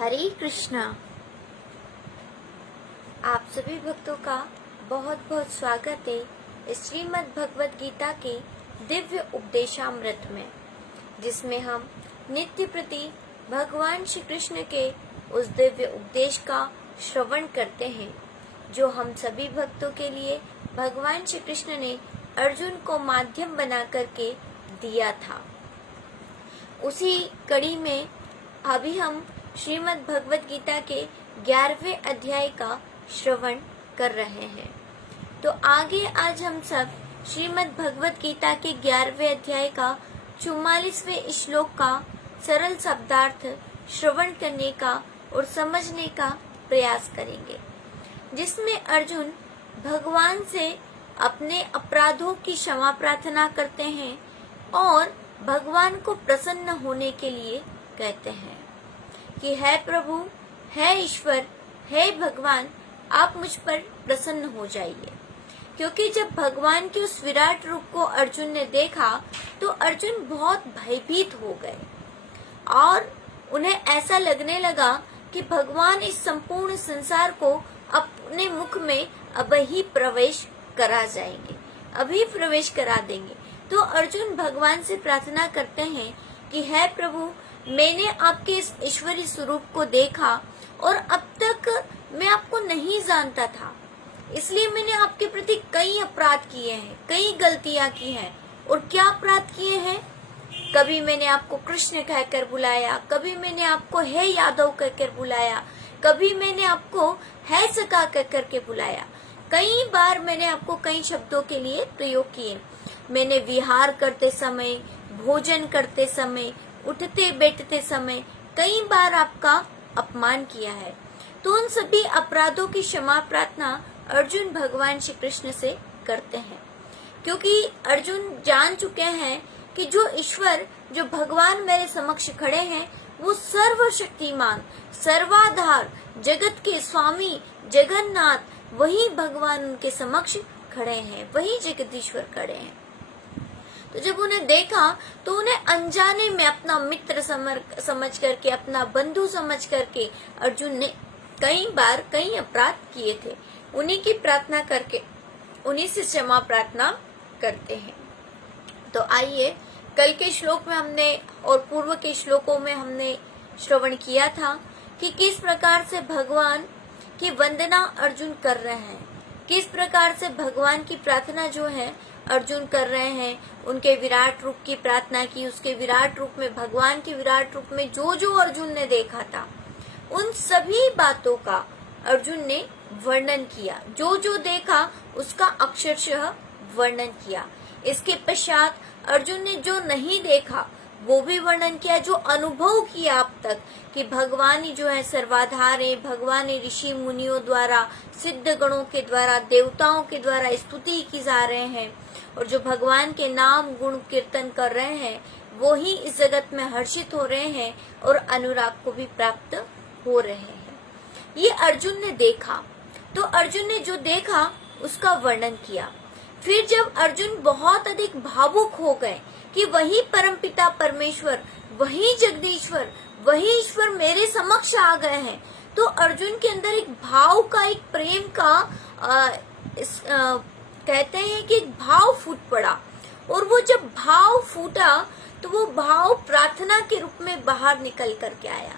हरे कृष्णा। आप सभी भक्तों का बहुत बहुत स्वागत है श्रीमद् भगवद गीता के दिव्य उपदेशामृत में, जिसमें हम नित्य प्रति भगवान श्री कृष्ण के उस दिव्य उपदेश का श्रवण करते हैं, जो हम सभी भक्तों के लिए भगवान श्री कृष्ण ने अर्जुन को माध्यम बना करके दिया था। उसी कड़ी में अभी हम श्रीमद् भगवद गीता के 11वें अध्याय का श्रवण कर रहे हैं। तो आगे आज हम सब श्रीमद् भगवद गीता के 11वें अध्याय का 44वें श्लोक का सरल शब्दार्थ श्रवण करने का और समझने का प्रयास करेंगे, जिसमें अर्जुन भगवान से अपने अपराधों की क्षमा प्रार्थना करते हैं और भगवान को प्रसन्न होने के लिए कहते हैं कि हे प्रभु, हे ईश्वर, हे भगवान, आप मुझ पर प्रसन्न हो जाइए। क्योंकि जब भगवान के उस विराट रूप को अर्जुन ने देखा तो अर्जुन बहुत भयभीत हो गए और उन्हें ऐसा लगने लगा कि भगवान इस संपूर्ण संसार को अपने मुख में अभी प्रवेश करा जाएंगे, अभी प्रवेश करा देंगे। तो अर्जुन भगवान से प्रार्थना करते हैं कि हे प्रभु, मैंने आपके इस ईश्वरी स्वरूप को देखा और अब तक मैं आपको नहीं जानता था, इसलिए मैंने आपके प्रति कई अपराध किए हैं, कई गलतियां की हैं। और क्या अपराध किए हैं? कभी मैंने आपको कृष्ण कहकर बुलाया, कभी मैंने आपको हे यादव कहकर बुलाया, कभी मैंने आपको हे सखा कहकर के बुलाया। कई बार मैंने आपको कई शब्दों के लिए प्रयोग किए। मैंने विहार करते समय, भोजन करते समय, उठते बैठते समय कई बार आपका अपमान किया है। तो उन सभी अपराधों की क्षमा प्रार्थना अर्जुन भगवान श्री कृष्ण से करते हैं, क्योंकि अर्जुन जान चुके हैं कि जो ईश्वर, जो भगवान मेरे समक्ष खड़े हैं, वो सर्वशक्तिमान, सर्वाधार, जगत के स्वामी, जगन्नाथ, वही भगवान उनके समक्ष खड़े हैं, वही जगदीश्वर खड़े हैं। तो जब उन्हें देखा तो उन्हें अनजाने में अपना मित्र समझ करके, अपना बंधु समझ करके अर्जुन ने कई बार कई अपराध किए थे। उन्हीं की प्रार्थना करके उन्हीं से क्षमा प्रार्थना करते हैं। तो आइए, कल के श्लोक में हमने और पूर्व के श्लोकों में हमने श्रवण किया था कि किस प्रकार से भगवान की वंदना अर्जुन कर रहे हैं, किस प्रकार से भगवान की प्रार्थना जो है अर्जुन कर रहे हैं। उनके विराट रूप की प्रार्थना की, उसके विराट रूप में, भगवान के विराट रूप में जो जो अर्जुन ने देखा था, उन सभी बातों का अर्जुन ने वर्णन किया। जो जो देखा उसका अक्षरशः वर्णन किया। इसके पश्चात अर्जुन ने जो नहीं देखा वो भी वर्णन किया, जो अनुभव किया अब तक कि भगवान ही जो है सर्वाधार है, भगवान ही ऋषि मुनियों द्वारा, सिद्ध गणों के द्वारा, देवताओं के द्वारा स्तुति की जा रहे हैं, और जो भगवान के नाम गुण कीर्तन कर रहे हैं वो ही इस जगत में हर्षित हो रहे हैं और अनुराग को भी प्राप्त हो रहे हैं। ये अर्जुन ने देखा। तो अर्जुन ने जो देखा उसका वर्णन किया। फिर जब अर्जुन बहुत अधिक भावुक हो गए कि वही परमपिता परमेश्वर, वही जगदीश्वर, वही ईश्वर मेरे समक्ष आ गए हैं, तो अर्जुन के अंदर एक भाव का, एक प्रेम का कहते हैं कि एक भाव फूट पड़ा। और वो जब भाव फूटा तो वो भाव प्रार्थना के रूप में बाहर निकल करके आया।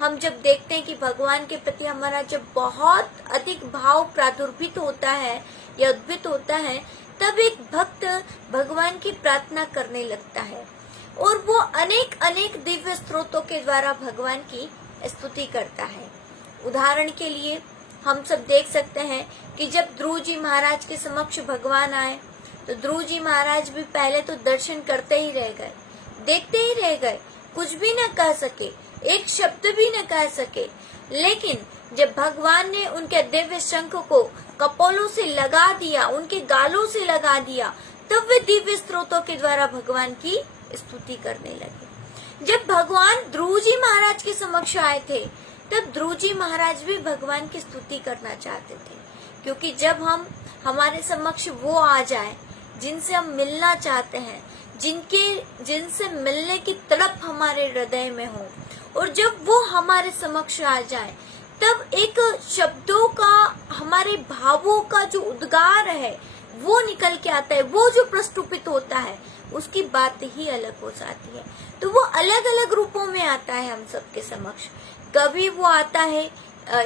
हम जब देखते हैं कि भगवान के प्रति हमारा जब बहुत अधिक भाव प्रादुर्भित होता है या उद्भित होता है, तब एक भक्त भगवान की प्रार्थना करने लगता है और वो अनेक अनेक दिव्य स्रोतों के द्वारा भगवान की स्तुति करता है। उदाहरण के लिए हम सब देख सकते हैं कि जब ध्रुव जी महाराज के समक्ष भगवान आए तो ध्रुव जी महाराज भी पहले तो दर्शन करते ही रह गए, देखते ही रह गए, कुछ भी न कह सके, एक शब्द भी न कह सके। लेकिन जब भगवान ने उनके दिव्य शंख को कपोलों से लगा दिया, उनके गालों से लगा दिया, तब वे दिव्य स्रोतों के द्वारा भगवान की स्तुति करने लगे। जब भगवान ध्रुव जी महाराज के समक्ष आए थे तब ध्रुव जी महाराज भी भगवान की स्तुति करना चाहते थे, क्योंकि जब हमारे समक्ष वो आ जाए जिनसे हम मिलना चाहते हैं, जिनसे मिलने की तड़प हमारे हृदय में हो, और जब वो हमारे समक्ष आ जाए तब एक शब्दों का, हमारे भावों का जो उद्गार है वो निकल के आता है, वो जो प्रस्तुपित होता है उसकी बात ही अलग हो जाती है। तो वो अलग अलग रूपों में आता है हम सबके समक्ष। कभी वो आता है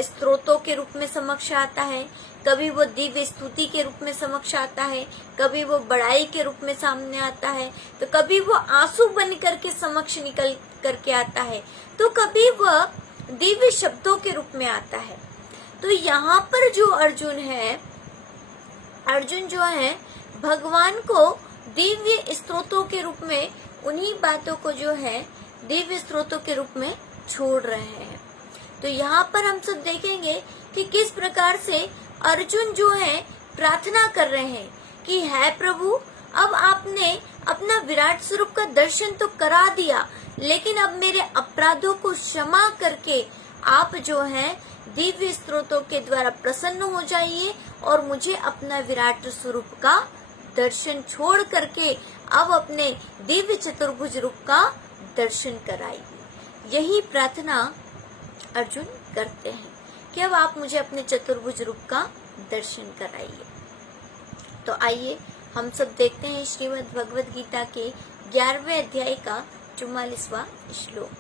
स्तोत्रों के रूप में समक्ष आता है, कभी वो दिव्य स्तुति के रूप में समक्ष आता है, कभी वो बड़ाई के रूप में सामने आता है, तो कभी वो आंसू बन करके समक्ष निकल करके आता है, तो कभी वह दिव्य शब्दों के रूप में आता है। तो यहाँ पर जो अर्जुन जो है भगवान को दिव्य स्तोत्रों के रूप में, उन्हीं बातों को जो है दिव्य स्तोत्रों के रूप में छोड़ रहे हैं। तो यहाँ पर हम सब देखेंगे कि किस प्रकार से अर्जुन जो है प्रार्थना कर रहे हैं कि है प्रभु, अब आपने अपना विराट स्वरूप का दर्शन तो करा दिया, लेकिन अब मेरे अपराधों को क्षमा करके आप जो है दिव्य स्तोत्रों के द्वारा प्रसन्न हो जाइए और मुझे अपना विराट स्वरूप का दर्शन छोड़ करके अब अपने दिव्य चतुर्भुज रूप का दर्शन कराइए। यही प्रार्थना अर्जुन करते हैं कि अब आप मुझे अपने चतुर्भुज रूप का दर्शन कराइए। तो आइए हम सब देखते हैं श्रीमद् भगवद गीता के 11वें अध्याय का 44वां श्लोक।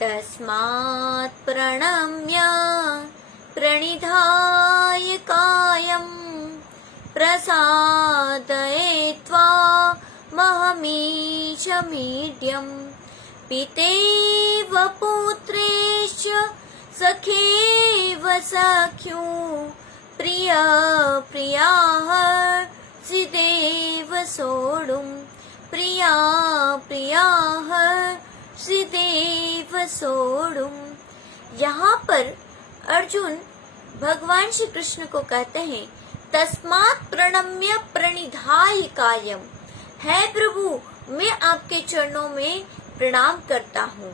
तस्मात् प्रणम्य प्रणिधाय कायं प्रसादयित्वा महमीशमीड्यं पितेव पुत्रेश्च सखेव सख्यो प्रियाः सिदेव सोढुं प्रियाः सिदेव सोढुं। यहाँ पर अर्जुन भगवान श्री कृष्ण को कहते हैं तस्मात् प्रणम्य प्रणिधाय कायम, है प्रभु मैं आपके चरणों में प्रणाम करता हूँ।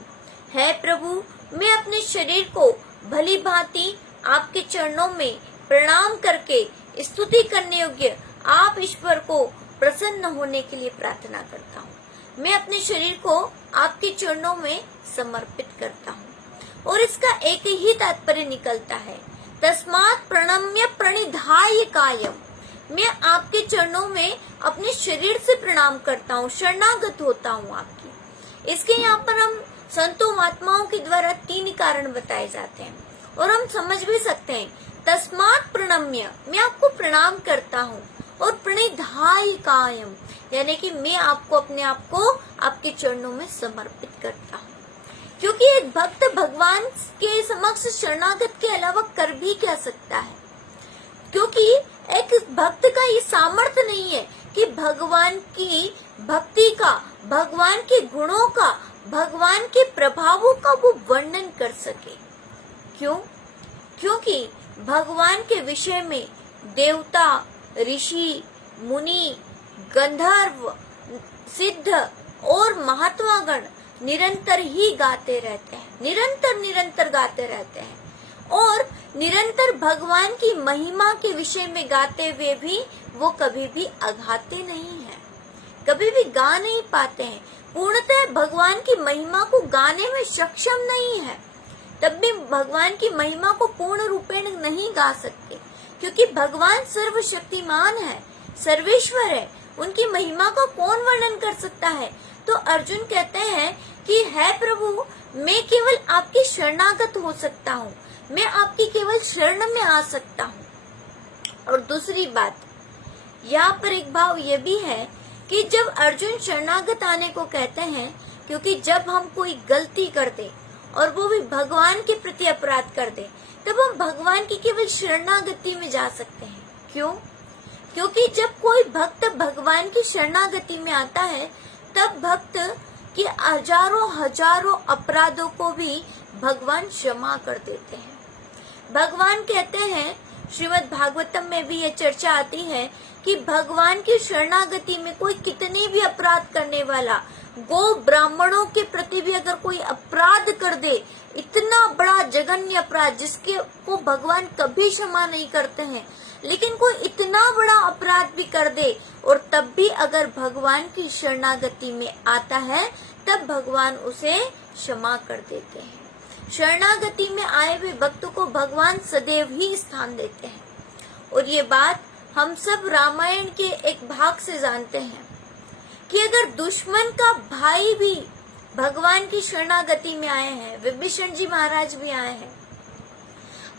है प्रभु मैं अपने शरीर को भली भांति आपके चरणों में प्रणाम करके स्तुति करने योग्य आप ईश्वर को प्रसन्न होने के लिए प्रार्थना करता हूँ। मैं अपने शरीर को आपके चरणों में समर्पित करता हूँ। और इसका एक ही तात्पर्य निकलता है, तस्मात् प्रणम्य प्रणिधाय कायम, मैं आपके चरणों में अपने शरीर से प्रणाम करता हूँ, शरणागत होता हूँ आपकी। इसके यहाँ पर हम संतों महात्माओं के द्वारा 3 कारण बताए जाते हैं और हम समझ भी सकते हैं। तस्मात् प्रणम्य, मैं आपको प्रणाम करता हूँ, और प्रणिधाय कायम यानी कि मैं आपको अपने आप को आपके चरणों में समर्पित करता हूँ। क्योंकि एक भक्त भगवान के समक्ष शरणागत के अलावा कर भी क्या सकता है, क्योंकि एक भक्त का ये सामर्थ्य नहीं है कि भगवान की भक्ति का, भगवान के गुणों का, भगवान के प्रभावों का वो वर्णन कर सके। क्यों? क्योंकि भगवान के विषय में देवता, ऋषि, मुनि, गंधर्व, सिद्ध और महात्मागण निरंतर ही गाते रहते हैं, निरंतर गाते रहते हैं, और निरंतर भगवान की महिमा के विषय में गाते हुए भी वो कभी भी अघाते नहीं हैं, कभी भी गा नहीं पाते हैं, पूर्णतः भगवान की महिमा को गाने में सक्षम नहीं है। तब भी भगवान की महिमा को पूर्ण रूपेण नहीं गा सकते, क्योंकि भगवान सर्वशक्तिमान है, सर्वेश्वर है, उनकी महिमा का कौन वर्णन कर सकता है। तो अर्जुन कहते हैं कि है प्रभु मैं केवल आपकी शरणागत हो सकता हूँ, मैं आपकी केवल शरण में आ सकता हूँ। और दूसरी बात, यहाँ पर एक भाव ये भी है कि जब अर्जुन शरणागत आने को कहते हैं, क्योंकि जब हम कोई गलती कर दे और वो भी भगवान के प्रति अपराध कर दे, तब हम भगवान की केवल शरणागति में जा सकते हैं। क्यों? क्योंकि जब कोई भक्त भगवान की शरणागति में आता है, तब भक्त के हजारों अपराधों को भी भगवान क्षमा कर देते हैं। भगवान कहते हैं, श्रीमद् भागवतम में भी ये चर्चा आती है कि भगवान की शरणागति में कोई कितनी भी अपराध करने वाला, गो ब्राह्मणों के प्रति भी अगर कोई अपराध कर दे, इतना बड़ा जघन्य अपराध जिसके को भगवान कभी क्षमा नहीं करते हैं, लेकिन कोई इतना बड़ा अपराध भी कर दे और तब भी अगर भगवान की शरणागति में आता है तब भगवान उसे क्षमा कर देते हैं। शरणागति में आए हुए भक्तों को भगवान सदैव ही स्थान देते हैं। और ये बात हम सब रामायण के एक भाग से जानते हैं कि अगर दुश्मन का भाई भी भगवान की शरणागति में आए हैं, विभीषण जी महाराज भी आए हैं,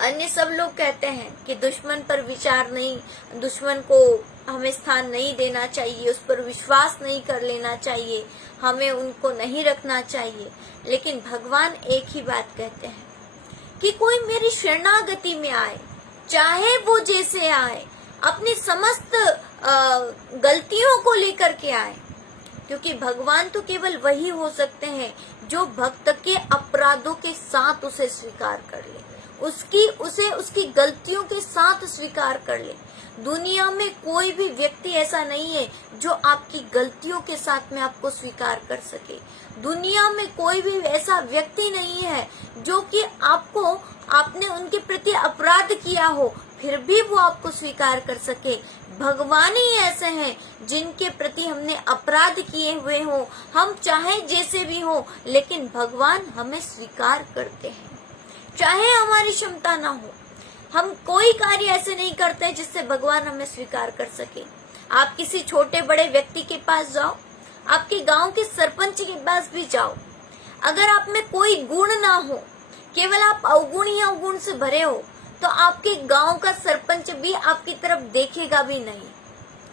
अन्य सब लोग कहते हैं कि दुश्मन पर विचार नहीं, दुश्मन को हमें स्थान नहीं देना चाहिए, उस पर विश्वास नहीं कर लेना चाहिए, हमें उनको नहीं रखना चाहिए। लेकिन भगवान एक ही बात कहते हैं कि कोई मेरी शरणागति में आए, चाहे वो जैसे आए, अपनी समस्त गलतियों को लेकर के आए, क्योंकि भगवान तो केवल वही हो सकते हैं जो भक्त के अपराधों के साथ उसे स्वीकार कर ले, उसकी गलतियों के साथ स्वीकार कर ले। दुनिया में कोई भी व्यक्ति ऐसा नहीं है जो आपकी गलतियों के साथ में आपको स्वीकार कर सके। दुनिया में कोई भी ऐसा व्यक्ति नहीं है जो कि आपने उनके प्रति अपराध किया हो फिर भी वो आपको स्वीकार कर सके। भगवान ही ऐसे हैं जिनके प्रति हमने अपराध किए हुए हो, हम चाहे जैसे भी हो, लेकिन भगवान हमें स्वीकार करते हैं। चाहे हमारी क्षमता ना हो, हम कोई कार्य ऐसे नहीं करते जिससे भगवान हमें स्वीकार कर सके। आप किसी छोटे बड़े व्यक्ति के पास जाओ, आपके गांव के सरपंच के पास भी जाओ, अगर आप में कोई गुण ना हो, केवल आप अवगुण ही अवगुण से भरे हो, तो आपके गांव का सरपंच भी आपकी तरफ देखेगा भी नहीं,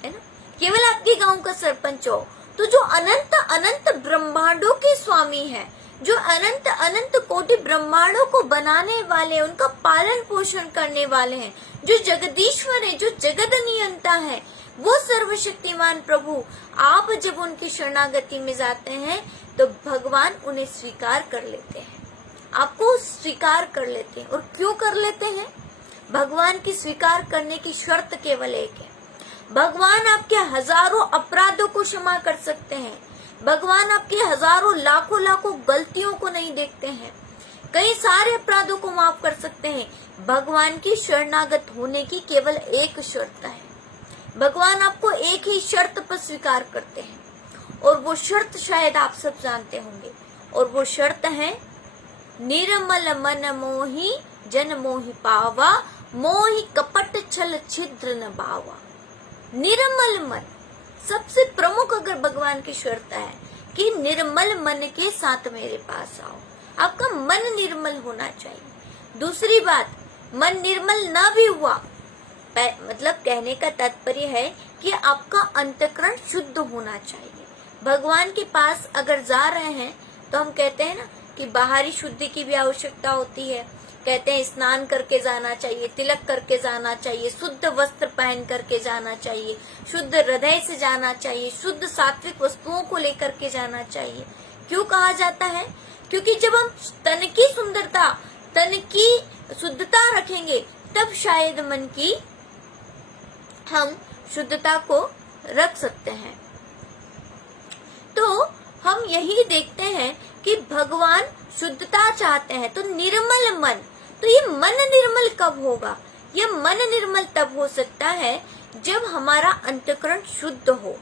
है ना। केवल आपके गांव का सरपंच हो तो जो अनंत अनंत ब्रह्मांडों के स्वामी है, जो अनंत अनंत कोटि ब्रह्मांडों को बनाने वाले, उनका पालन पोषण करने वाले हैं, जो जगदीश्वर है, जो जगत नियंता है, वो सर्वशक्तिमान प्रभु, आप जब उनकी शरणागति में जाते हैं तो भगवान उन्हें स्वीकार कर लेते हैं, आपको स्वीकार कर लेते हैं। और क्यों कर लेते हैं? भगवान की स्वीकार करने की शर्त केवल एक है, भगवान आपके हजारों अपराधों को क्षमा कर सकते हैं, भगवान आपके हजारों लाखों लाखों गलतियों को नहीं देखते हैं, कई सारे अपराधों को माफ कर सकते हैं। भगवान की शरणागत होने की केवल एक शर्त है, भगवान आपको एक ही शर्त पर स्वीकार करते हैं, और वो शर्त शायद आप सब जानते होंगे, और वो शर्त है निर्मल मन मोहि जन मोहि पावा, मोहि कपट छल छिद्र न बावा। निर्मल मन सबसे प्रमुख अगर भगवान की शर्त है कि निर्मल मन के साथ मेरे पास आओ, आपका मन निर्मल होना चाहिए। दूसरी बात, मन निर्मल ना भी हुआ, मतलब कहने का तात्पर्य है कि आपका अंतःकरण शुद्ध होना चाहिए। भगवान के पास अगर जा रहे हैं तो हम कहते हैं ना कि बाहरी शुद्धि की भी आवश्यकता होती है, कहते हैं स्नान करके जाना चाहिए, तिलक करके जाना चाहिए, शुद्ध वस्त्र पहन करके जाना चाहिए, शुद्ध हृदय से जाना चाहिए, शुद्ध सात्विक वस्तुओं को लेकर के जाना चाहिए। क्यों कहा जाता है? क्योंकि जब हम तन की सुंदरता, तन की शुद्धता रखेंगे तब शायद मन की हम शुद्धता को रख सकते हैं। तो हम यही देखते हैं कि भगवान शुद्धता चाहते हैं, तो निर्मल मन। तो ये मन निर्मल कब होगा? ये मन निर्मल तब हो सकता है जब हमारा अंतःकरण शुद्ध हो,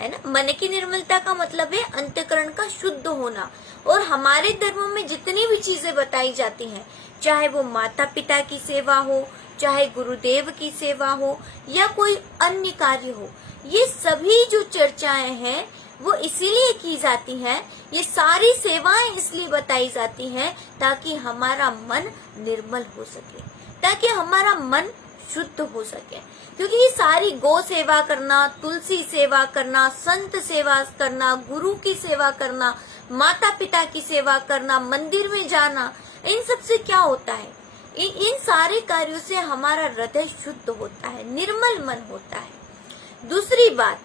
है ना। मन की निर्मलता का मतलब है अंतःकरण का शुद्ध होना। और हमारे धर्म में जितनी भी चीजें बताई जाती हैं, चाहे वो माता पिता की सेवा हो, चाहे गुरुदेव की सेवा हो, या कोई अन्य कार्य हो, ये सभी जो चर्चाएं हैं वो इसीलिए की जाती हैं, ये सारी सेवाएं इसलिए बताई जाती हैं ताकि हमारा मन निर्मल हो सके, ताकि हमारा मन शुद्ध हो सके। क्योंकि ये सारी गौ सेवा करना, तुलसी सेवा करना, संत सेवा करना, गुरु की सेवा करना, माता पिता की सेवा करना, मंदिर में जाना, इन सब से क्या होता है? इन सारे कार्यों से हमारा हृदय शुद्ध होता है, निर्मल मन होता है। दूसरी बात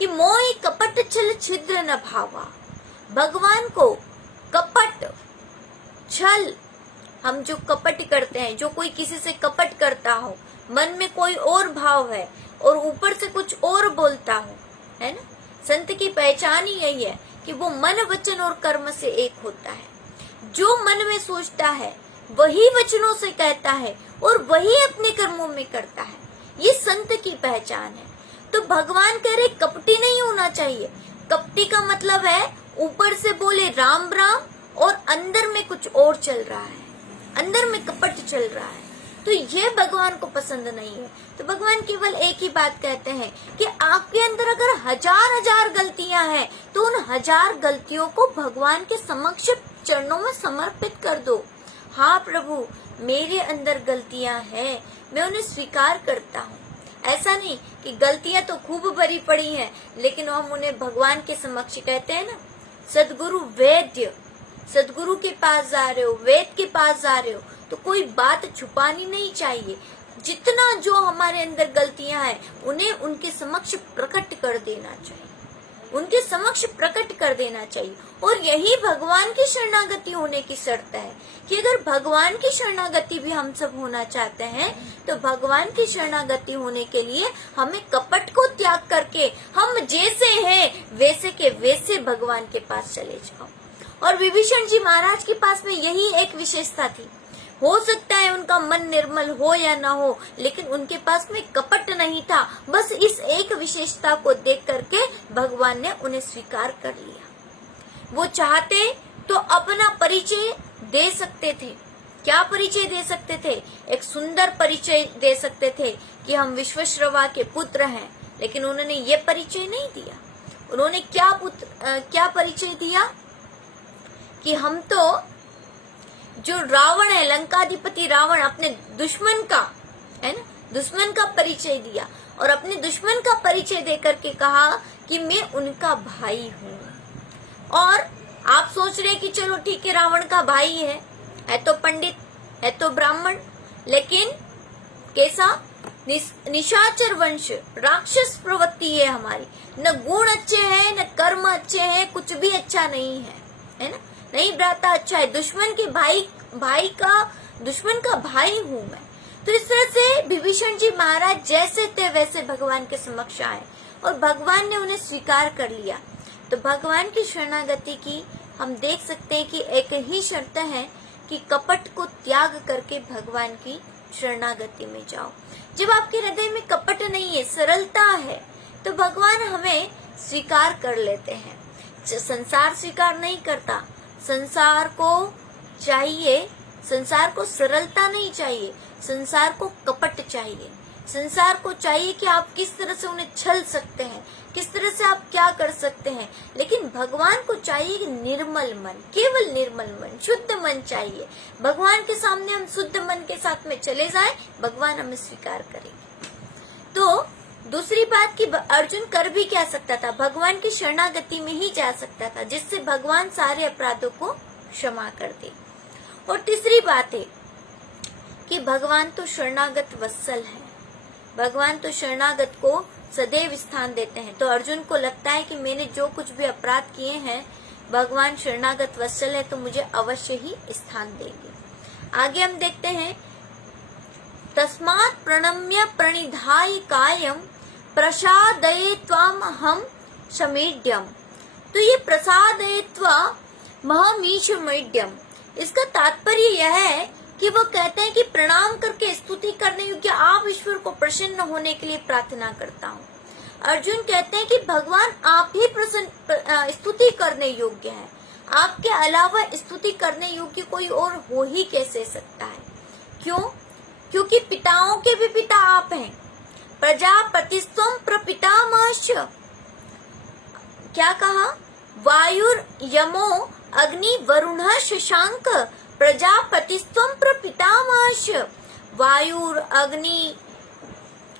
कि मोहि कपट छल छिद्र न भावा। भगवान को कपट, छल, हम जो कपट करते हैं, जो कोई किसी से कपट करता हो, मन में कोई और भाव है और ऊपर से कुछ और बोलता हो, है ना। संत की पहचान ही यही है कि वो मन, वचन और कर्म से एक होता है। जो मन में सोचता है वही वचनों से कहता है और वही अपने कर्मों में करता है। ये संत की पहचान है। तो भगवान कह रहे कपटी नहीं होना चाहिए। कपटी का मतलब है ऊपर से बोले राम राम और अंदर में कुछ और चल रहा है, अंदर में कपट चल रहा है। तो ये भगवान को पसंद नहीं है। तो भगवान केवल एक ही बात कहते हैं कि आपके अंदर अगर हजार हजार गलतियां हैं तो उन हजार गलतियों को भगवान के समक्ष चरणों में समर्पित कर दो। हाँ प्रभु, मेरे अंदर गलतियां हैं, मैं उन्हें स्वीकार करता हूँ। ऐसा नहीं कि गलतियां तो खूब भरी पड़ी हैं, लेकिन हम उन्हें भगवान के समक्ष कहते हैं ना, सदगुरु वैद्य, सदगुरु के पास जा रहे हो, वेद के पास जा रहे हो, तो कोई बात छुपानी नहीं चाहिए। जितना जो हमारे अंदर गलतियां हैं उन्हें उनके समक्ष प्रकट कर देना चाहिए, उनके समक्ष प्रकट कर देना चाहिए। और यही भगवान की शरणागति होने की शर्त है कि अगर भगवान की शरणागति भी हम सब होना चाहते हैं तो भगवान की शरणागति होने के लिए हमें कपट को त्याग करके हम जैसे हैं वैसे के वैसे भगवान के पास चले जाओ। और विभीषण जी महाराज के पास में यही एक विशेषता थी। हो सकता है उनका मन निर्मल हो या ना हो, लेकिन उनके पास में कपट नहीं था। बस इस एक विशेषता को देख करके भगवान ने उन्हें स्वीकार कर लिया। वो चाहते तो अपना परिचय दे सकते थे। क्या परिचय दे सकते थे? एक सुंदर परिचय दे सकते थे कि हम विश्वश्रवा के पुत्र हैं, लेकिन उन्होंने ये परिचय नहीं दिया। उन्होंने क्या परिचय दिया कि हम तो जो रावण है, लंकाधिपति रावण, अपने दुश्मन का है ना, दुश्मन का परिचय दिया। और अपने दुश्मन का परिचय देकर के कहा कि मैं उनका भाई हूँ। और आप सोच रहे कि चलो ठीक है, रावण का भाई है तो पंडित, है तो ब्राह्मण, लेकिन कैसा निशाचर वंश, राक्षस प्रवृत्ति है हमारी। न गुण अच्छे हैं, न कर्म अच्छे हैं, कुछ भी अच्छा नहीं है ना, नहीं भ्राता अच्छा है, दुश्मन के दुश्मन का भाई हूँ मैं। तो इस तरह से विभीषण जी महाराज जैसे थे वैसे भगवान के समक्ष आए और भगवान ने उन्हें स्वीकार कर लिया। तो भगवान की शरणागति की हम देख सकते हैं कि एक ही शर्त है कि कपट को त्याग करके भगवान की शरणागति में जाओ। जब आपके हृदय में कपट नहीं है, सरलता है, तो भगवान हमें स्वीकार कर लेते हैं। संसार स्वीकार नहीं करता। संसार को सरलता नहीं चाहिए, संसार को कपट चाहिए। संसार को चाहिए कि आप किस तरह से उन्हें छल सकते हैं, किस तरह से आप क्या कर सकते हैं। लेकिन भगवान को चाहिए कि निर्मल मन, केवल निर्मल मन, शुद्ध मन चाहिए। भगवान के सामने हम शुद्ध मन के साथ में चले जाएं, भगवान हमें स्वीकार करेंगे। तो दूसरी बात कि अर्जुन कर भी क्या सकता था, भगवान की शरणागति में ही जा सकता था, जिससे भगवान सारे अपराधों को क्षमा कर दे। और तीसरी बात है कि भगवान तो शरणागत वत्सल है, भगवान तो शरणागत को सदैव स्थान देते हैं। तो अर्जुन को लगता है कि मैंने जो कुछ भी अपराध किए हैं, भगवान शरणागत वत्सल है तो मुझे अवश्य ही स्थान देंगे। आगे हम देखते हैं, तस्मात् प्रणम्य प्रणिधाय कायम प्रसादये त्वाम हम समीड्यम। तो ये प्रसादये महमीशमीड्यम, इसका तात्पर्य यह है कि वो कहते हैं कि प्रणाम करके स्तुति करने योग्य आप ईश्वर को प्रसन्न होने के लिए प्रार्थना करता हूँ। अर्जुन कहते हैं कि भगवान आप ही स्तुति करने योग्य हैं, आपके अलावा स्तुति करने योग्य कोई और हो ही कैसे सकता है। क्यों? क्योंकि पिताओं के भी पिता आप हैं। प्रजापतिस्त्वं प्रपितामहश्च, क्या कहा? वायुर यमो अग्नि वरुणः शशांक प्रजापतिस्त्वं प्रपितामहश्च।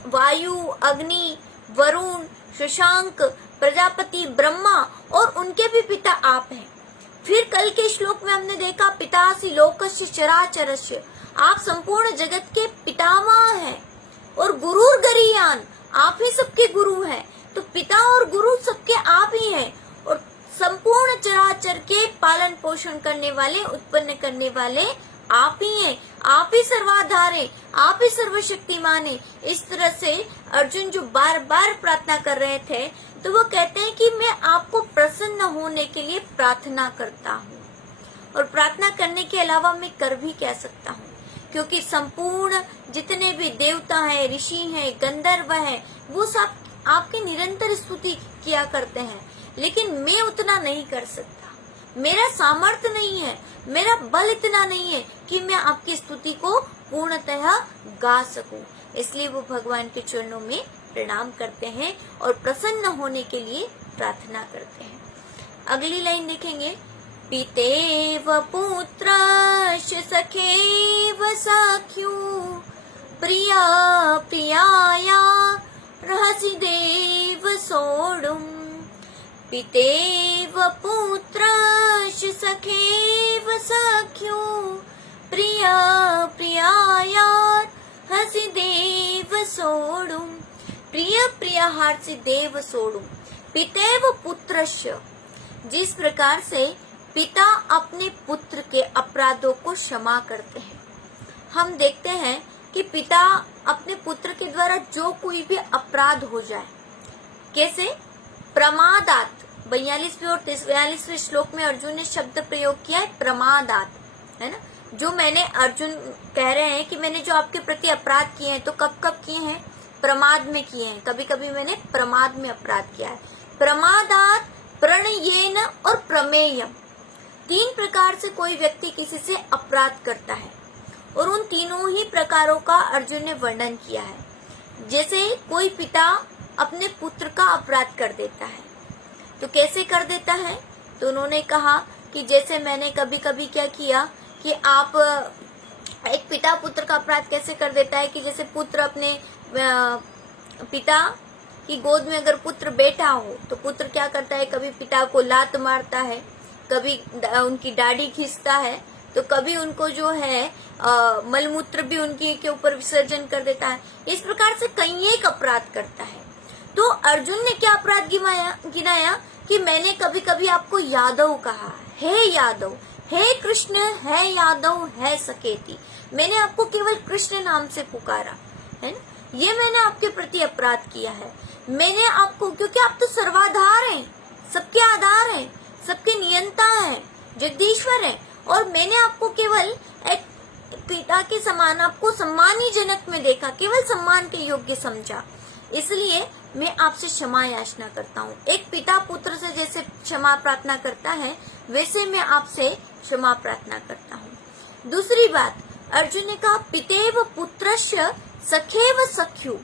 वायु अग्नि वरुण शशांक प्रजापति ब्रह्मा और उनके भी पिता आप हैं। फिर कल के श्लोक में हमने देखा पितासि लोकस्य चराचरस्य, आप संपूर्ण जगत के पितामह हैं। और गुरुर गरीयान, आप ही सबके गुरु हैं। तो पिता और गुरु सबके आप ही हैं और संपूर्ण चराचर के पालन पोषण करने वाले, उत्पन्न करने वाले आप ही हैं। आप ही सर्वाधार हैं, आप ही सर्वशक्तिमान हैं। इस तरह से अर्जुन जो बार बार प्रार्थना कर रहे थे, तो वो कहते हैं कि मैं आपको प्रसन्न होने के लिए प्रार्थना करता हूँ। और प्रार्थना करने के अलावा मैं कर भी क्या सकता हूँ? क्योंकि संपूर्ण जितने भी देवता हैं, ऋषि हैं, गंधर्व हैं, वो सब आपकी निरंतर स्तुति किया करते हैं, लेकिन मैं उतना नहीं कर सकता। मेरा सामर्थ्य नहीं है, मेरा बल इतना नहीं है कि मैं आपकी स्तुति को पूर्णतः गा सकूं। इसलिए वो भगवान के चरणों में प्रणाम करते हैं और प्रसन्न होने के लिए प्रार्थना करते हैं। अगली लाइन देखेंगे, पितेव पुत्रश्च सखेव सख्यु प्रिया प्रियाया रहसि देव सोढुम्। पितेव पुत्रश्च सखेव सख्यु प्रिया प्रियाया हसि देव सोढुम्। प्रिय प्रियाहार्सि देव सोढुम्। पितेव पुत्रस्य, जिस प्रकार से पिता अपने पुत्र के अपराधों को क्षमा करते हैं। हम देखते हैं कि पिता अपने पुत्र के द्वारा जो कोई भी अपराध हो जाए, कैसे प्रमादात, 42वें और 43वें श्लोक में अर्जुन ने शब्द प्रयोग किया है प्रमादात, है ना। जो मैंने, अर्जुन कह रहे हैं कि मैंने जो आपके प्रति अपराध किए हैं, तो कब कब किए हैं? प्रमाद में किए हैं। कभी कभी मैंने प्रमाद में अपराध किया है। प्रमादात, प्रणयेन और प्रमेयम, 3 प्रकार से कोई व्यक्ति किसी से अपराध करता है और उन तीनों ही प्रकारों का अर्जुन ने वर्णन किया है। जैसे कोई पिता अपने पुत्र का अपराध कर देता है, तो कैसे कर देता है? तो उन्होंने कहा कि जैसे मैंने कभी कभी क्या किया कि आप, एक पिता पुत्र का अपराध कैसे कर देता है कि जैसे पुत्र अपने पिता की गोद में अगर पुत्र बैठा हो तो पुत्र क्या करता है, कभी पिता को लात मारता है, कभी उनकी दाढ़ी खींचता है, तो कभी उनको जो है मलमूत्र भी उनकी के ऊपर विसर्जन कर देता है। इस प्रकार से कई एक अपराध करता है। तो अर्जुन ने क्या अपराध गिनाया कि मैंने कभी कभी आपको यादव कहा, हे यादव, हे कृष्ण, हे यादव, हे सकेती, मैंने आपको केवल कृष्ण नाम से पुकारा, है ना। ये मैंने आपके प्रति अपराध किया है। मैंने आपको, क्योंकि आप तो सर्वाधार हैं, सबके आधार हैं, सबके नियंता हैं, जगदीश्वर हैं, और मैंने आपको केवल एक पिता के समान, आपको सम्मानजनक में देखा, केवल सम्मान के योग्य समझा, इसलिए मैं आपसे क्षमा याचना करता हूँ। एक पिता पुत्र से जैसे क्षमा प्रार्थना करता है, वैसे मैं आपसे क्षमा प्रार्थना करता हूँ। दूसरी बात, अर्जुन ने कहा पितेव पुत्रस्य सखेव सख्यु।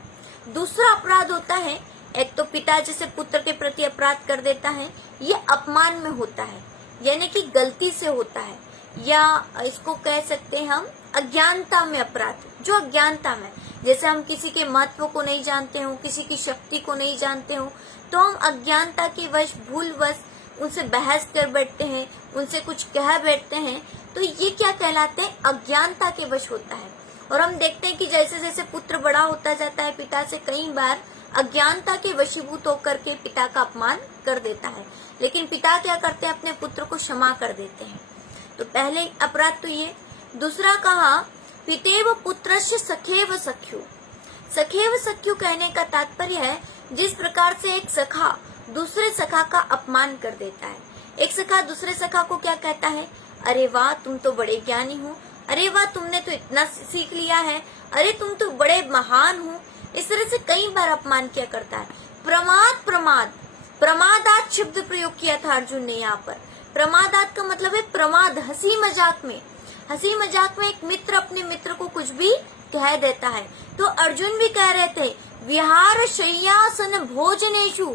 दूसरा अपराध होता है, एक तो पिता जैसे पुत्र के प्रति अपराध कर देता है, ये अपमान में होता है, यानी कि गलती से होता है, या इसको कह सकते हैं हम अज्ञानता में अपराध। जो अज्ञानता में, जैसे हम किसी के महत्व को नहीं जानते हो, किसी की शक्ति को नहीं जानते हो, तो हम अज्ञानता के वश, भूलवश उनसे बहस कर बैठते हैं, उनसे कुछ कह बैठते हैं, तो ये क्या कहलाते हैं? अज्ञानता के वश होता है। और हम देखते हैं कि जैसे जैसे पुत्र बड़ा होता जाता है पिता से, कई बार अज्ञानता के वशीभूत होकर के पिता का अपमान कर देता है, लेकिन पिता क्या करते हैं? अपने पुत्र को क्षमा कर देते हैं। तो पहले अपराध तो ये। दूसरा कहा पितेव पुत्रस्य सखेव सख्यु। सखेव सख्यु कहने का तात्पर्य है जिस प्रकार से एक सखा दूसरे सखा का अपमान कर देता है। एक सखा दूसरे सखा को क्या कहता है? अरे वाह, तुम तो बड़े ज्ञानी हो, अरे वाह, तुमने तो इतना सीख लिया है, अरे तुम तो बड़े महान हो। इस तरह से कई बार अपमान किया करता है। प्रमाद, प्रमाद, प्रमादात शब्द प्रयोग किया था अर्जुन ने यहाँ पर। प्रमादात का मतलब है प्रमाद, हंसी मजाक में। हंसी मजाक में एक मित्र अपने मित्र को कुछ भी कह देता है। तो अर्जुन भी कह रहे थे विहार शय्यासन भोजनेषु,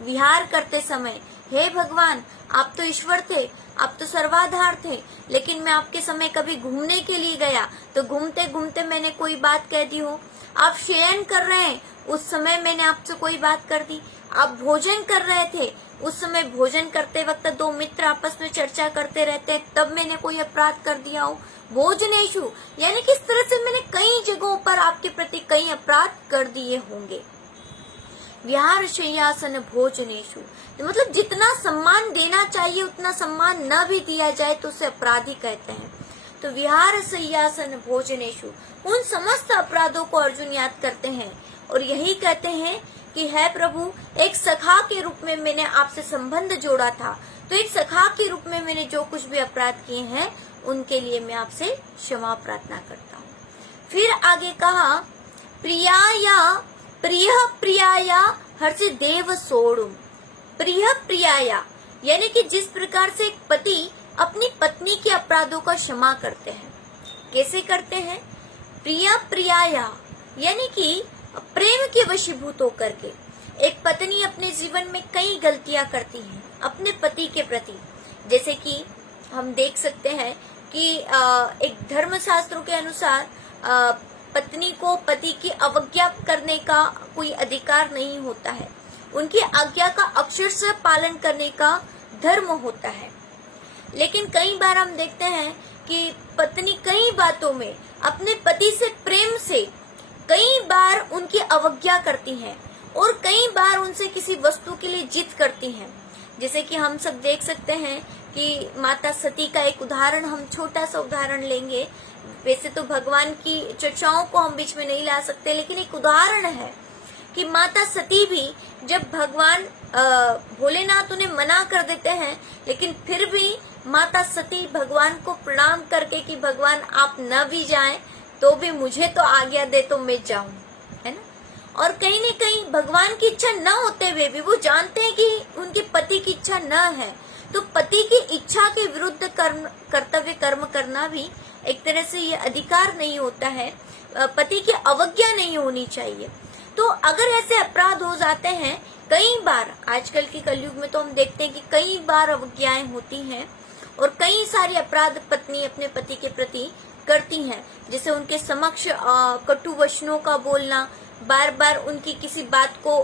विहार करते समय, हे भगवान, आप तो ईश्वर थे, आप तो सर्वाधार थे, लेकिन मैं आपके समय कभी घूमने के लिए गया तो घूमते घूमते मैंने कोई बात कह दी हो। आप शयन कर रहे हैं, उस समय मैंने आपसे कोई बात कर दी। आप भोजन कर रहे थे, उस समय भोजन करते वक्त दो मित्र आपस में चर्चा करते रहते हैं, तब मैंने कोई अपराध कर दिया हो। भोजनेषु यानी कि इस तरह से मैंने कई जगहों पर आपके प्रति कई अपराध कर दिए होंगे। विहार शय्यासन भोजनेषु, मतलब जितना सम्मान देना चाहिए उतना सम्मान न भी दिया जाए तो उसे अपराधी कहते हैं। तो विहार शय्यासन भोजनेषु, उन समस्त अपराधों को अर्जुन याद करते हैं और यही कहते हैं कि है प्रभु, एक सखा के रूप में मैंने आपसे संबंध जोड़ा था, तो एक सखा के रूप में मैंने जो कुछ भी अपराध किए हैं उनके लिए मैं आपसे क्षमा प्रार्थना करता हूँ। फिर आगे कहा प्रियाया प्रिय प्रियाया हर्षि देव सोड़ुम। प्रिय प्रियाया यानी कि जिस प्रकार से एक पति अपनी पत्नी के अपराधों का क्षमा करते हैं, कैसे करते हैं? प्रिय प्रियाया यानी कि प्रेम के वशीभूत होकर के। एक पत्नी अपने जीवन में कई गलतियां करती है अपने पति के प्रति, जैसे कि हम देख सकते हैं कि एक धर्मशास्त्रों के अनुसार पत्नी को पति की अवज्ञा करने का कोई अधिकार नहीं होता है। उनकी आज्ञा का अक्षरशः पालन करने का धर्म होता है। लेकिन कई बार हम देखते हैं कि पत्नी कई बातों में अपने पति से प्रेम से कई बार उनकी अवज्ञा करती हैं और कई बार उनसे किसी वस्तु के लिए जिद करती हैं। जैसे कि हम सब देख सकते हैं कि माता सती का एक उदाहरण, हम छोटा सा उदाहरण लेंगे। वैसे तो भगवान की चर्चाओं को हम बीच में नहीं ला सकते, लेकिन एक उदाहरण है कि माता सती भी जब भगवान भोलेनाथ उन्हें मना कर देते हैं, लेकिन फिर भी माता सती भगवान को प्रणाम करके कि भगवान आप न भी जाएं तो भी मुझे तो आज्ञा दे तो मैं जाऊं, है ना। और कहीं न कहीं भगवान की इच्छा न होते हुए भी वो जानते हैं कि उनके पति की इच्छा न है, तो पति की इच्छा के विरुद्ध कर्तव्य कर्म करना भी एक तरह से ये अधिकार नहीं होता है। पति की अवज्ञा नहीं होनी चाहिए। तो अगर ऐसे अपराध हो जाते हैं, कई बार आजकल के कलयुग में तो हम देखते हैं कि कई बार अवज्ञाएं होती हैं और कई सारे अपराध पत्नी अपने पति के प्रति करती हैं, जैसे उनके समक्ष कटु वचनों का बोलना, बार बार उनकी किसी बात को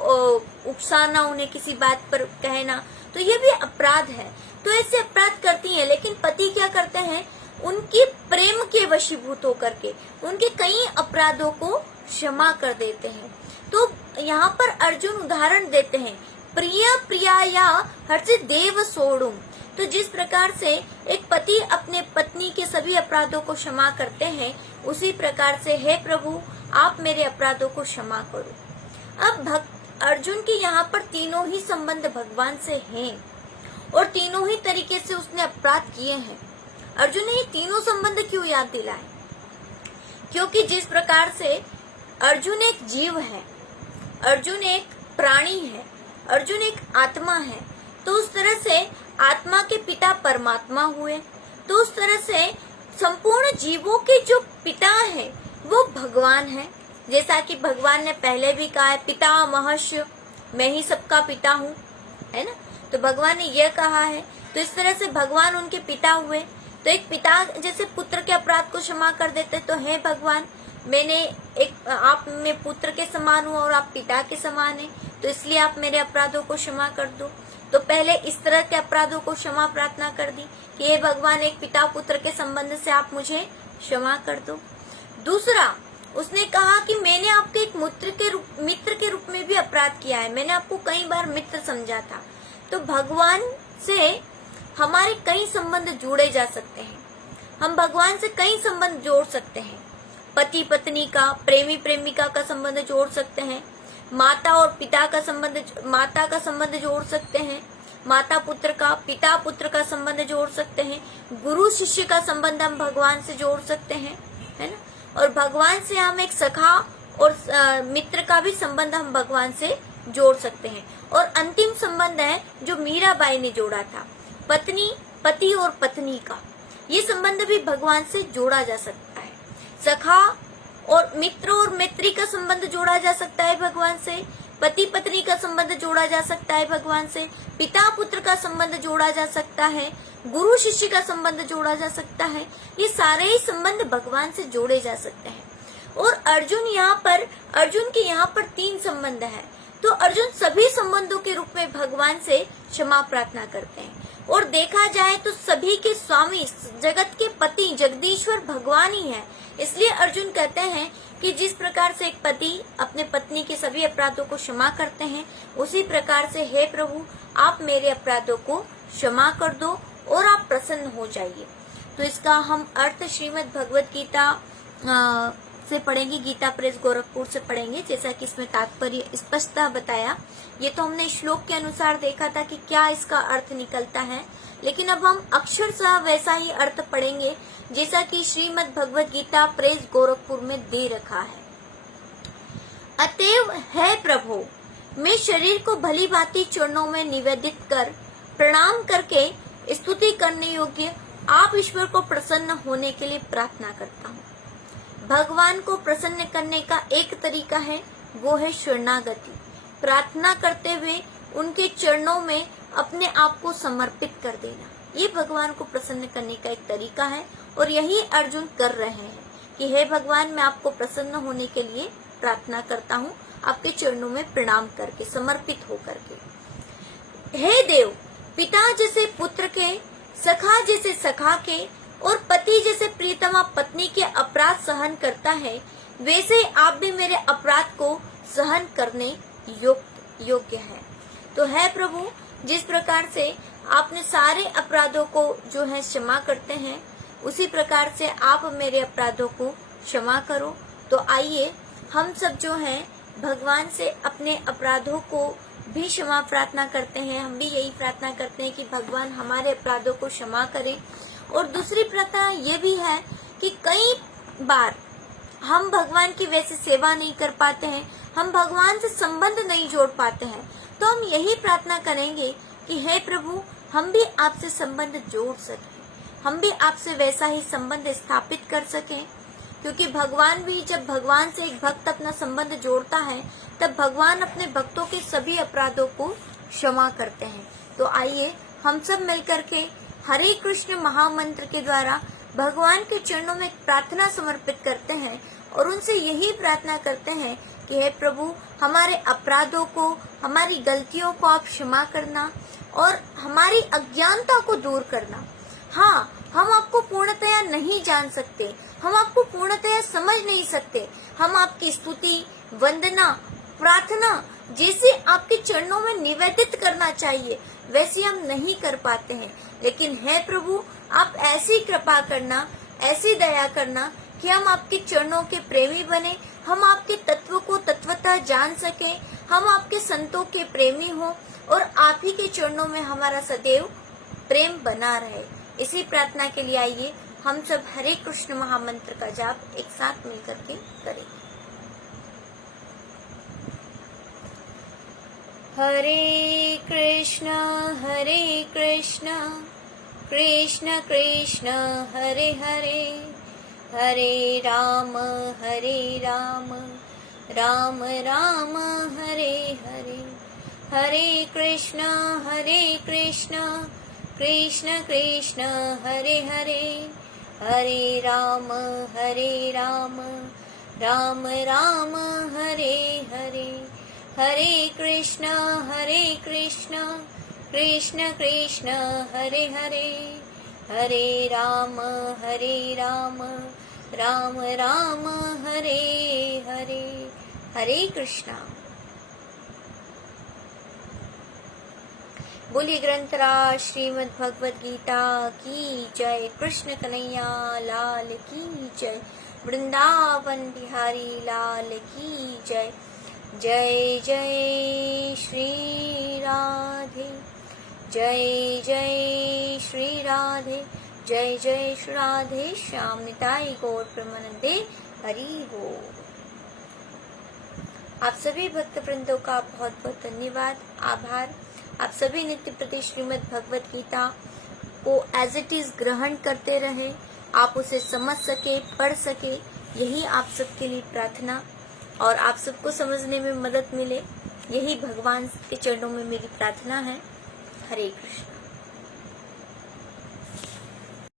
उकसाना, उन्हें किसी बात पर कहना, तो ये भी अपराध है। तो ऐसे अपराध करती हैं, लेकिन पति क्या करते हैं? उनकी प्रेम के वशीभूत होकर के उनके कई अपराधों को क्षमा कर देते हैं। तो यहाँ पर अर्जुन उदाहरण देते हैं, प्रिय प्रियाया हर्षि देव सोड़ुम। तो जिस प्रकार से एक पति अपने पत्नी के सभी अपराधों को क्षमा करते हैं, उसी प्रकार से हे प्रभु आप मेरे अपराधों को क्षमा करो। अब अर्जुन के यहाँ पर तीनों ही संबंध भगवान से हैं और तीनों ही तरीके से उसने अपराध किए हैं। अर्जुन ने ये तीनों संबंध क्यों याद दिलाए? क्योंकि जिस प्रकार से अर्जुन एक जीव है, अर्जुन एक प्राणी है, अर्जुन एक आत्मा है, तो उस तरह से आत्मा के पिता परमात्मा हुए, तो उस तरह से संपूर्ण जीवों के जो पिता है वो भगवान है। जैसा कि भगवान ने पहले भी कहा है, पिता महर्षि मैं ही सबका पिता हूँ, है ना। तो भगवान ने यह कहा है, तो इस तरह से भगवान उनके पिता हुए। तो एक पिता जैसे पुत्र के अपराध को क्षमा कर देते, तो हे भगवान आप में पुत्र के समान हूँ और आप पिता के समान हैं, तो इसलिए आप मेरे अपराधों को क्षमा कर दो। तो पहले इस तरह के अपराधों को क्षमा प्रार्थना कर दी कि हे भगवान एक पिता पुत्र के संबंध से आप मुझे क्षमा कर दो। दूसरा उसने कहा कि मैंने आपके एक मित्र के रूप में भी अपराध किया है, मैंने आपको कई बार मित्र समझा था। तो भगवान से हमारे कई संबंध जोड़े जा सकते हैं, हम भगवान से कई संबंध जोड़ सकते हैं। पति पत्नी का, प्रेमी प्रेमिका का संबंध जोड़ सकते हैं, माता और पिता का संबंध, माता का संबंध जोड़ सकते हैं, माता पुत्र का, पिता पुत्र का संबंध जोड़ सकते हैं, गुरु शिष्य का संबंध हम भगवान से जोड़ सकते हैं, है ना। और भगवान से हम एक सखा और मित्र का भी संबंध हम भगवान से जोड़ सकते हैं। और अंतिम संबंध है जो मीराबाई ने जोड़ा था, पत्नी पति और पत्नी का, ये संबंध भी भगवान से जोड़ा जा सकता है। सखा और मित्री का संबंध जोड़ा जा सकता है भगवान से, पति पत्नी का संबंध जोड़ा जा सकता है भगवान से, पिता पुत्र का संबंध जोड़ा जा सकता है, गुरु शिष्य का संबंध जोड़ा जा सकता है। ये सारे ही संबंध भगवान से जोड़े जा सकते हैं। और अर्जुन के यहाँ पर 3 संबंध है, तो अर्जुन सभी संबंधों के रूप में भगवान से क्षमा प्रार्थना करते हैं। और देखा जाए तो सभी के स्वामी, जगत के पति, जगदीश्वर भगवान ही है। इसलिए अर्जुन कहते हैं कि जिस प्रकार से एक पति अपने पत्नी के सभी अपराधों को क्षमा करते हैं, उसी प्रकार से हे प्रभु आप मेरे अपराधों को क्षमा कर दो और आप प्रसन्न हो जाइए। तो इसका हम अर्थ श्रीमद् भगवद गीता से पढ़ेंगे, गीता प्रेस गोरखपुर से पढ़ेंगे, जैसा कि इसमें तात्पर्य स्पष्टता बताया। ये तो हमने श्लोक के अनुसार देखा था कि क्या इसका अर्थ निकलता है, लेकिन अब हम अक्षरशः वैसा ही अर्थ पढ़ेंगे जैसा कि श्रीमद् भगवद गीता प्रेस गोरखपुर में दे रखा है। अतएव है प्रभु, मैं शरीर को भली भांति चरणों में निवेदित कर प्रणाम करके स्तुति करने योग्य आप ईश्वर को प्रसन्न होने के लिए प्रार्थना करता हूँ। भगवान को प्रसन्न करने का एक तरीका है, वो है शरणागति। प्रार्थना करते हुए उनके चरणों में अपने आप को समर्पित कर देना, ये भगवान को प्रसन्न करने का एक तरीका है। और यही अर्जुन कर रहे हैं कि हे भगवान, मैं आपको प्रसन्न होने के लिए प्रार्थना करता हूँ, आपके चरणों में प्रणाम करके, समर्पित होकर के। हे देव, पिता जैसे पुत्र के, सखा जैसे सखा के और पति जैसे प्रियतमा पत्नी के अपराध सहन करता है, वैसे आप भी मेरे अपराध को सहन करने योग्य है। तो है प्रभु, जिस प्रकार से आपने सारे अपराधों को जो है क्षमा करते हैं, उसी प्रकार से आप मेरे अपराधों को क्षमा करो। तो आइए हम सब जो हैं भगवान से अपने अपराधों को भी क्षमा प्रार्थना करते हैं। हम भी यही प्रार्थना करते हैं कि भगवान हमारे अपराधों को क्षमा करें। और दूसरी प्रार्थना ये भी है कि कई बार हम भगवान की वैसे सेवा नहीं कर पाते हैं, हम भगवान से संबंध नहीं जोड़ पाते हैं, तो हम यही प्रार्थना करेंगे कि हे प्रभु, हम भी आपसे संबंध जोड़ सकें, हम भी आपसे वैसा ही संबंध स्थापित कर सकें। क्योंकि भगवान भी, जब भगवान से एक भक्त अपना संबंध जोड़ता है, तब भगवान अपने भक्तों के सभी अपराधों को क्षमा करते हैं। तो आइए हम सब मिलकर के हरे कृष्ण महामंत्र के द्वारा भगवान के चरणों में प्रार्थना समर्पित करते हैं और उनसे यही प्रार्थना करते हैं कि हे प्रभु, हमारे अपराधों को, हमारी गलतियों को आप क्षमा करना और हमारी अज्ञानता को दूर करना। हाँ, हम आपको पूर्णतया नहीं जान सकते, हम आपको पूर्णतया समझ नहीं सकते, हम आपकी स्तुति, वंदना, प्रार्थना जैसे आपके चरणों में निवेदित करना चाहिए वैसे हम नहीं कर पाते हैं। लेकिन हे प्रभु, आप ऐसी कृपा करना, ऐसी दया करना कि हम आपके चरणों के प्रेमी बने, हम आपके तत्व को तत्वतः जान सकें, हम आपके संतों के प्रेमी हो और आप ही के चरणों में हमारा सदैव प्रेम बना रहे। इसी प्रार्थना के लिए आइए हम सब हरे कृष्ण महामंत्र का जाप एक साथ मिलकर के करें। हरे कृष्ण कृष्ण कृष्ण हरे हरे, हरे राम राम राम हरे हरे, हरे कृष्ण कृष्ण कृष्ण हरे हरे, हरे राम राम राम हरे हरे, हरे कृष्ण कृष्ण कृष्ण हरे हरे, हरे राम राम राम हरे हरे। हरे कृष्णा। बोलिए ग्रंथराज श्रीमद् भगवद गीता की जय। कृष्ण कन्हैया लाल की जय। वृंदावन बिहारी लाल की जय। जय जय श्री राधे, जय जय श्री राधे, जय जय श्री राधे श्याम निताई गौर प्रेमानंदे हरि बोल। आप सभी भक्त वृंदों का बहुत बहुत धन्यवाद, आभार। आप सभी नित्य प्रति श्रीमद् भगवद गीता को एज इट इज ग्रहण करते रहे, आप उसे समझ सके, पढ़ सके, यही आप सबके लिए प्रार्थना और आप सबको समझने में मदद मिले, यही भगवान के चरणों में मेरी प्रार्थना है। हरे कृष्ण।